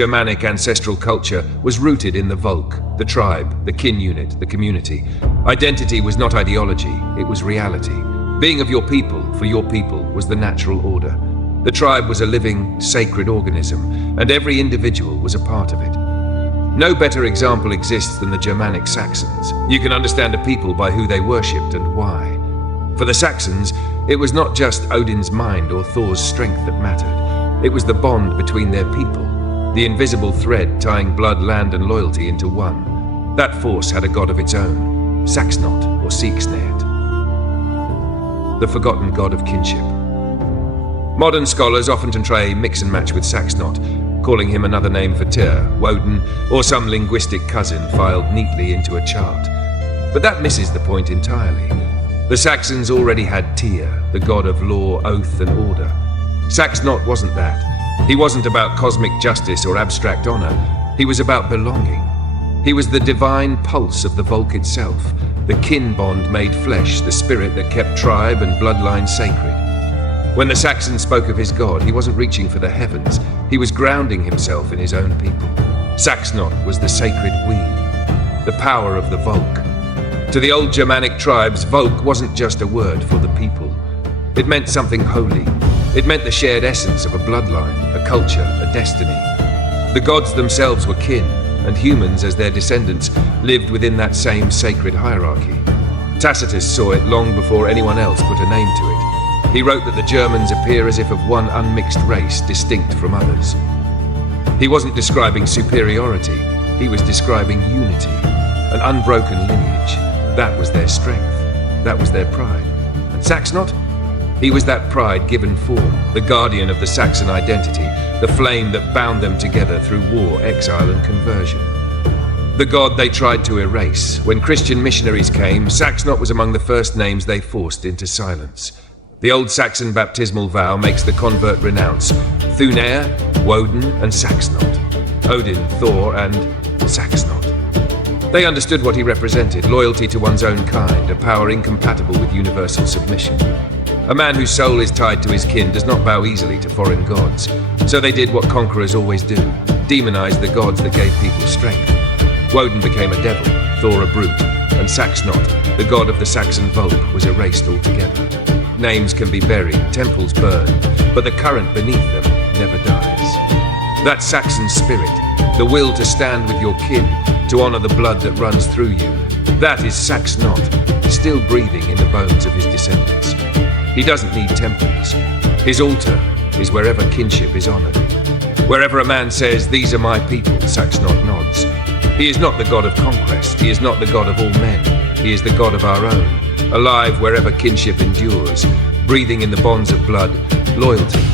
Germanic ancestral culture was rooted in the Volk, the tribe, the kin unit, the community. Identity was not ideology, it was reality. Being of your people, for your people, was the natural order. The tribe was a living, sacred organism, and every individual was a part of it. No better example exists than the Germanic Saxons. You can understand a people by who they worshipped and why. For the Saxons, it was not just Odin's mind or Thor's strength that mattered. It was the bond between their people, the invisible thread tying blood, land, and loyalty into one. That force had a god of its own, Saxnōt or Saxnōt, the forgotten god of kinship. Modern scholars often try mix and match with Saxnōt, calling him another name for Tyr, Woden, or some linguistic cousin filed neatly into a chart. But that misses the point entirely. The Saxons already had Tyr, the god of law, oath, and order. Saxnōt wasn't that. He wasn't about cosmic justice or abstract honor. He was about belonging. He was the divine pulse of the Volk itself, the kin bond made flesh, the spirit that kept tribe and bloodline sacred. When the Saxon spoke of his god, he wasn't reaching for the heavens. He was grounding himself in his own people. Saxnōt was the sacred we, the power of the Volk. To the old Germanic tribes, Volk wasn't just a word for the people. It meant something holy. It meant the shared essence of a bloodline, a culture, a destiny. The gods themselves were kin, and humans, as their descendants, lived within that same sacred hierarchy. Tacitus saw it long before anyone else put a name to it. He wrote that the Germans appear as if of one unmixed race, distinct from others. He wasn't describing superiority, he was describing unity, an unbroken lineage. That was their strength, that was their pride. And Saxnōt? He was that pride given form, the guardian of the Saxon identity, the flame that bound them together through war, exile, and conversion. The god they tried to erase. When Christian missionaries came, Saxnōt was among the first names they forced into silence. The old Saxon baptismal vow makes the convert renounce Thunir, Woden, and Saxnōt, Odin, Thor, and Saxnōt. They understood what he represented, loyalty to one's own kind, a power incompatible with universal submission. A man whose soul is tied to his kin does not bow easily to foreign gods. So they did what conquerors always do, demonize the gods that gave people strength. Woden became a devil, Thor a brute, and Saxnōt, the god of the Saxon Volk, was erased altogether. Names can be buried, temples burned, but the current beneath them never dies. That Saxon spirit, the will to stand with your kin, to honor the blood that runs through you, that is Saxnōt, still breathing in the bones of his descendants. He doesn't need temples. His altar is wherever kinship is honored. Wherever a man says, "These are my people," Saxnōt nods. He is not the god of conquest. He is not the god of all men. He is the god of our own, alive wherever kinship endures, breathing in the bonds of blood, loyalty,